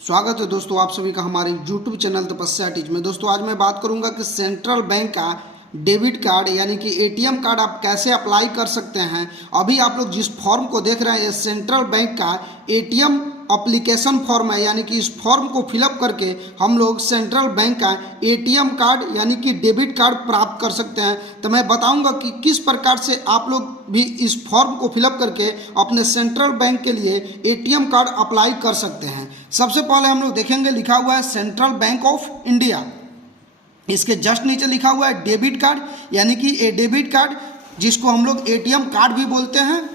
स्वागत है दोस्तों आप सभी का हमारे YouTube चैनल तपस्या टीच में। दोस्तों आज मैं बात करूंगा कि सेंट्रल बैंक का डेबिट कार्ड यानी कि एटीएम कार्ड आप कैसे अप्लाई कर सकते हैं। अभी आप लोग जिस फॉर्म को देख रहे हैं ये सेंट्रल बैंक का एटीएम एप्लीकेशन फॉर्म है, यानी कि इस फॉर्म को फिलअप करके हम लोग सेंट्रल बैंक का एटीएम कार्ड यानी कि डेबिट कार्ड प्राप्त कर सकते हैं। तो मैं बताऊंगा कि किस प्रकार से आप लोग भी इस फॉर्म को फिलअप करके अपने सेंट्रल बैंक के लिए एटीएम कार्ड अप्लाई कर सकते हैं। सबसे पहले हम लोग देखेंगे, लिखा हुआ है सेंट्रल बैंक ऑफ इंडिया, इसके जस्ट नीचे लिखा हुआ है डेबिट कार्ड यानी कि ए डेबिट कार्ड जिसको हम लोग एटीएम कार्ड भी बोलते हैं।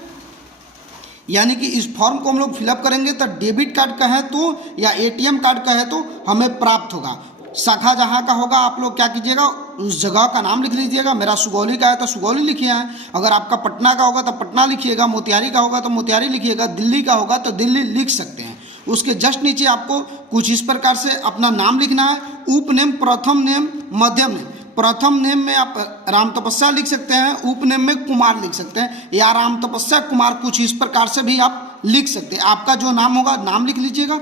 यानी कि इस फॉर्म को हम लोग फिलअप करेंगे तो डेबिट कार्ड का है तो या एटीएम कार्ड का है तो हमें प्राप्त होगा। शाखा जहाँ का होगा आप लोग क्या कीजिएगा, उस जगह का नाम लिख लीजिएगा। मेरा सुगौली का है तो सुगौली लिखिए है, अगर आपका पटना का होगा तो पटना लिखिएगा, मोतिहारी का होगा तो मोतिहारी लिखिएगा, दिल्ली का होगा तो दिल्ली लिख सकते हैं। उसके जस्ट नीचे आपको कुछ इस प्रकार से अपना नाम लिखना है, उपनेम, प्रथम नेम, मध्यम नेम। प्रथम नेम में आप राम तपस्या लिख सकते हैं, उपनेम में कुमार लिख सकते हैं या राम तपस्या कुमार, कुछ इस प्रकार से भी आप लिख सकते हैं। आपका जो नाम होगा नाम लिख लीजिएगा।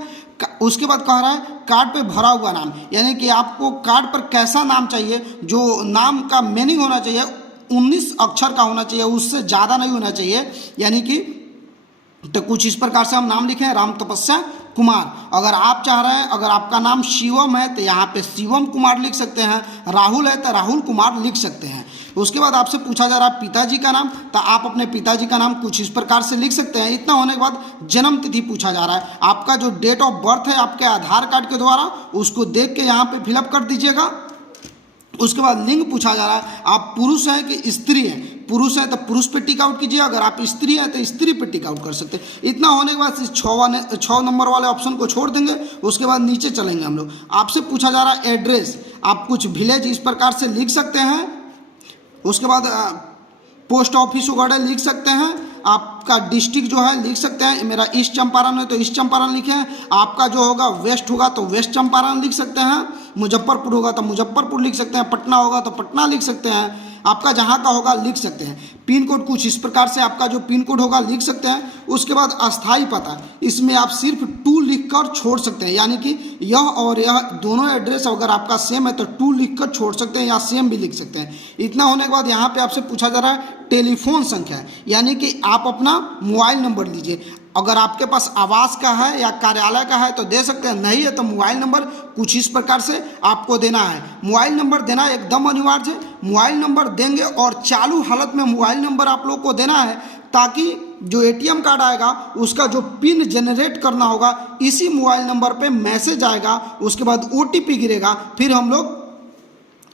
उसके बाद कह रहा है कार्ड पे भरा हुआ नाम, यानी कि आपको कार्ड पर कैसा नाम चाहिए, जो नाम का मीनिंग होना चाहिए 19 अक्षर का होना चाहिए, उससे ज़्यादा नहीं होना चाहिए। यानी कि तो कुछ इस प्रकार से हम नाम लिखें, राम तपस्या कुमार। अगर आप चाह रहे हैं, अगर आपका नाम शिवम है तो यहाँ पे शिवम कुमार लिख सकते हैं, राहुल है तो राहुल कुमार लिख सकते हैं। उसके बाद आपसे पूछा जा रहा है पिताजी का नाम, तो आप अपने पिताजी का नाम कुछ इस प्रकार से लिख सकते हैं। इतना होने के बाद जन्म तिथि पूछा जा रहा है, आपका जो डेट ऑफ बर्थ है आपके आधार कार्ड के द्वारा उसको देख के यहाँ पे फिलअप कर दीजिएगा। उसके बाद लिंग पूछा जा रहा है, आप पुरुष हैं कि स्त्री हैं। पुरुष है तो पुरुष पे टिक आउट कीजिए, अगर आप स्त्री हैं तो स्त्री पे टिक आउट कर सकते हैं। इतना होने के बाद इस 6 नंबर वाले ऑप्शन को छोड़ देंगे। उसके बाद नीचे चलेंगे हम लोग। आपसे पूछा जा रहा है एड्रेस, आप कुछ विलेज इस प्रकार से लिख सकते हैं। उसके बाद पोस्ट ऑफिस वगैरह लिख सकते हैं। आपका डिस्ट्रिक्ट जो है लिख सकते हैं, मेरा ईस्ट चंपारण है तो ईस्ट चंपारण लिखें। आपका जो होगा वेस्ट होगा तो वेस्ट चंपारण लिख सकते हैं। मुजफ्फरपुर होगा तो मुजफ्फरपुर लिख सकते हैं। पटना होगा तो पटना लिख सकते हैं। आपका जहाँ का होगा लिख सकते हैं। पिन कोड कुछ इस प्रकार से आपका जो पिन कोड होगा लिख सकते हैं। उसके बाद अस्थाई पता, इसमें आप सिर्फ 2 लिखकर छोड़ सकते हैं, यानी कि यह और यह दोनों एड्रेस अगर आपका सेम है तो 2 लिखकर छोड़ सकते हैं या सेम भी लिख सकते हैं। इतना होने के बाद यहाँ पे आपसे पूछा जा रहा है टेलीफोन संख्या, यानी कि आप अपना मोबाइल नंबर लीजिए। अगर आपके पास आवास का है या कार्यालय का है तो दे सकते हैं, नहीं है तो मोबाइल नंबर कुछ इस प्रकार से आपको देना है। मोबाइल नंबर देना एकदम अनिवार्य है। मोबाइल नंबर देंगे और चालू हालत में मोबाइल नंबर आप लोग को देना है, ताकि जो एटीएम कार्ड आएगा उसका जो पिन जनरेट करना होगा इसी मोबाइल नंबर पे मैसेज आएगा। उसके बाद ओटीपी गिरेगा, फिर हम लोग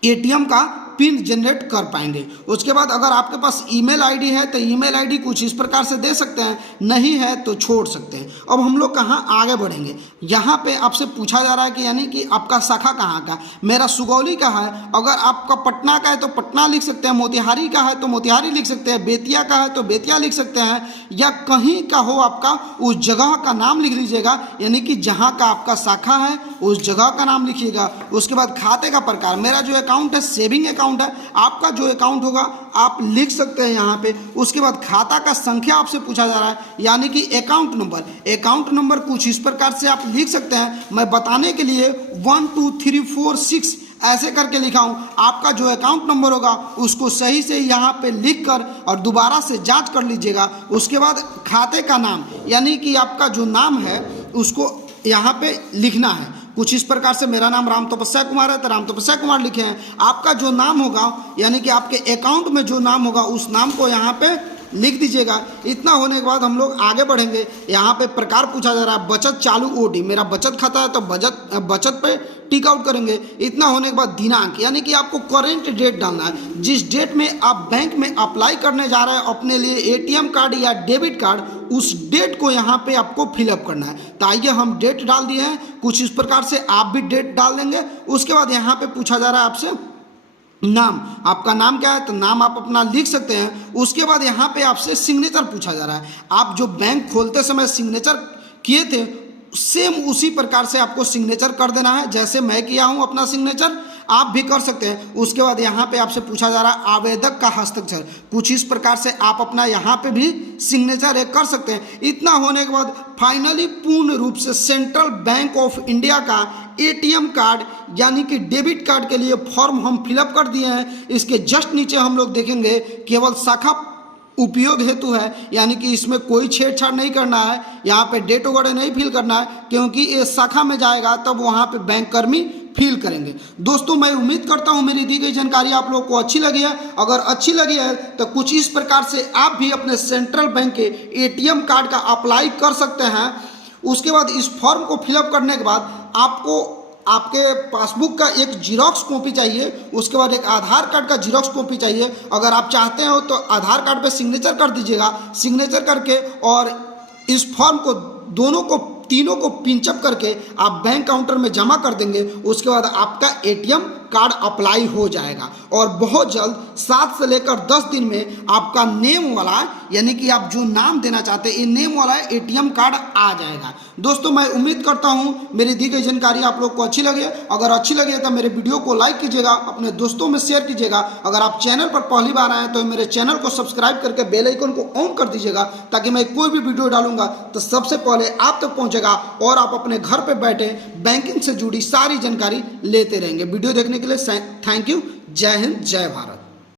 एटीएम का पिन जनरेट कर पाएंगे। उसके बाद अगर आपके पास ईमेल आईडी है तो ईमेल आईडी कुछ इस प्रकार से दे सकते हैं, नहीं है तो छोड़ सकते हैं। अब हम लोग कहाँ आगे बढ़ेंगे, यहाँ पे आपसे पूछा जा रहा है कि यानी कि आपका शाखा कहाँ का। मेरा सुगौली का है, अगर आपका पटना का है तो पटना लिख सकते हैं, मोतिहारी का है तो मोतिहारी लिख सकते हैं, बेतिया का है तो बेतिया लिख सकते हैं, या कहीं का हो आपका उस जगह का नाम लिख लीजिएगा, यानी कि जहाँ का आपका शाखा है उस जगह का नाम लिखिएगा। उसके बाद खाते का प्रकार, मेरा जो अकाउंट है सेविंग अकाउंट है, आपका जो अकाउंट होगा आप लिख सकते हैं यहाँ पे। उसके बाद खाता का संख्या आपसे पूछा जा रहा है, यानी कि अकाउंट नंबर। अकाउंट नंबर कुछ इस प्रकार से आप लिख सकते हैं। मैं बताने के लिए 1 2 3 4 6 ऐसे करके लिखा हूँ। आपका जो अकाउंट नंबर होगा उसको सही से यहाँ पे लिख कर और दोबारा से जांच कर लीजिएगा। उसके बाद खाते का नाम, यानी कि आपका जो नाम है उसको यहाँ पे लिखना है कुछ इस प्रकार से। मेरा नाम राम तपस्या कुमार है तो राम तपस्या कुमार लिखे हैं। आपका जो नाम होगा यानी कि आपके अकाउंट में जो नाम होगा उस नाम को यहाँ पे लिख दीजिएगा। इतना होने के बाद हम लोग आगे बढ़ेंगे। यहाँ पे प्रकार पूछा जा रहा है बचत चालू ओडी, मेरा बचत खाता है तो बचत पे टिक आउट करेंगे। इतना होने के बाद दिनांक, यानी कि आपको करेंट डेट डालना है, जिस डेट में आप बैंक में अप्लाई करने जा रहे हैं अपने लिए एटीएम कार्ड या डेबिट कार्ड, उस डेट को यहाँ पे आपको फिलअप करना है। तो आइए हम डेट डाल दिए हैं, कुछ इस प्रकार से आप भी डेट डाल देंगे। उसके बाद यहाँ पे पूछा जा रहा है आपसे नाम, आपका नाम क्या है तो नाम आप अपना लिख सकते हैं। उसके बाद यहाँ पे आपसे सिग्नेचर पूछा जा रहा है, आप जो बैंक खोलते समय सिग्नेचर किए थे सेम उसी प्रकार से आपको सिग्नेचर कर देना है, जैसे मैं किया हूं अपना सिग्नेचर आप भी कर सकते हैं। उसके बाद यहाँ पे आपसे पूछा जा रहा है आवेदक का हस्ताक्षर, कुछ इस प्रकार से आप अपना यहाँ पे भी सिग्नेचर एक कर सकते हैं। इतना होने के बाद फाइनली पूर्ण रूप से सेंट्रल बैंक ऑफ इंडिया का एटीएम कार्ड यानी कि डेबिट कार्ड के लिए फॉर्म हम फिलअप कर दिए हैं। इसके जस्ट नीचे हम लोग देखेंगे केवल शाखा उपयोग हेतु है, यानी कि इसमें कोई छेड़छाड़ नहीं करना है, यहाँ पे डेट वगैरह नहीं फिल करना है, क्योंकि ये शाखा में जाएगा तब वहाँ पे बैंक कर्मी फिल करेंगे। दोस्तों मैं उम्मीद करता हूँ मेरी दी गई जानकारी आप लोगों को अच्छी लगी है। अगर अच्छी लगी है तो कुछ इस प्रकार से आप भी अपने सेंट्रल बैंक के एटीएम कार्ड का अप्लाई कर सकते हैं। उसके बाद इस फॉर्म को फिलअप करने के बाद आपको आपके पासबुक का एक जीरोक्स कॉपी चाहिए, उसके बाद एक आधार कार्ड का जीरोक्स कॉपी चाहिए। अगर आप चाहते हो तो आधार कार्ड पे सिग्नेचर कर दीजिएगा, सिग्नेचर करके और इस फॉर्म को दोनों को तीनों को पिंचअप करके आप बैंक काउंटर में जमा कर देंगे। उसके बाद आपका एटीएम कार्ड अप्लाई हो जाएगा और बहुत जल्द 7 से लेकर 10 दिन में आपका नेम वाला यानी कि आप जो नाम देना चाहते हैं ये नेम वाला एटीएम कार्ड आ जाएगा। दोस्तों मैं उम्मीद करता हूं मेरी दी गई जानकारी आप लोग को अच्छी लगे। अगर अच्छी लगे तो मेरे वीडियो को लाइक कीजिएगा, अपने दोस्तों में शेयर कीजिएगा। अगर आप चैनल पर पहली बार आए तो मेरे चैनल को सब्सक्राइब करके बेल आइकन को ऑन कर दीजिएगा, ताकि मैं कोई भी वीडियो डालूंगा तो सबसे पहले आप तक पहुंचेगा और आप अपने घर पर बैठे बैंकिंग से जुड़ी सारी जानकारी लेते रहेंगे। वीडियो देखने के लिए थैंक यू। जय हिंद, जय भारत।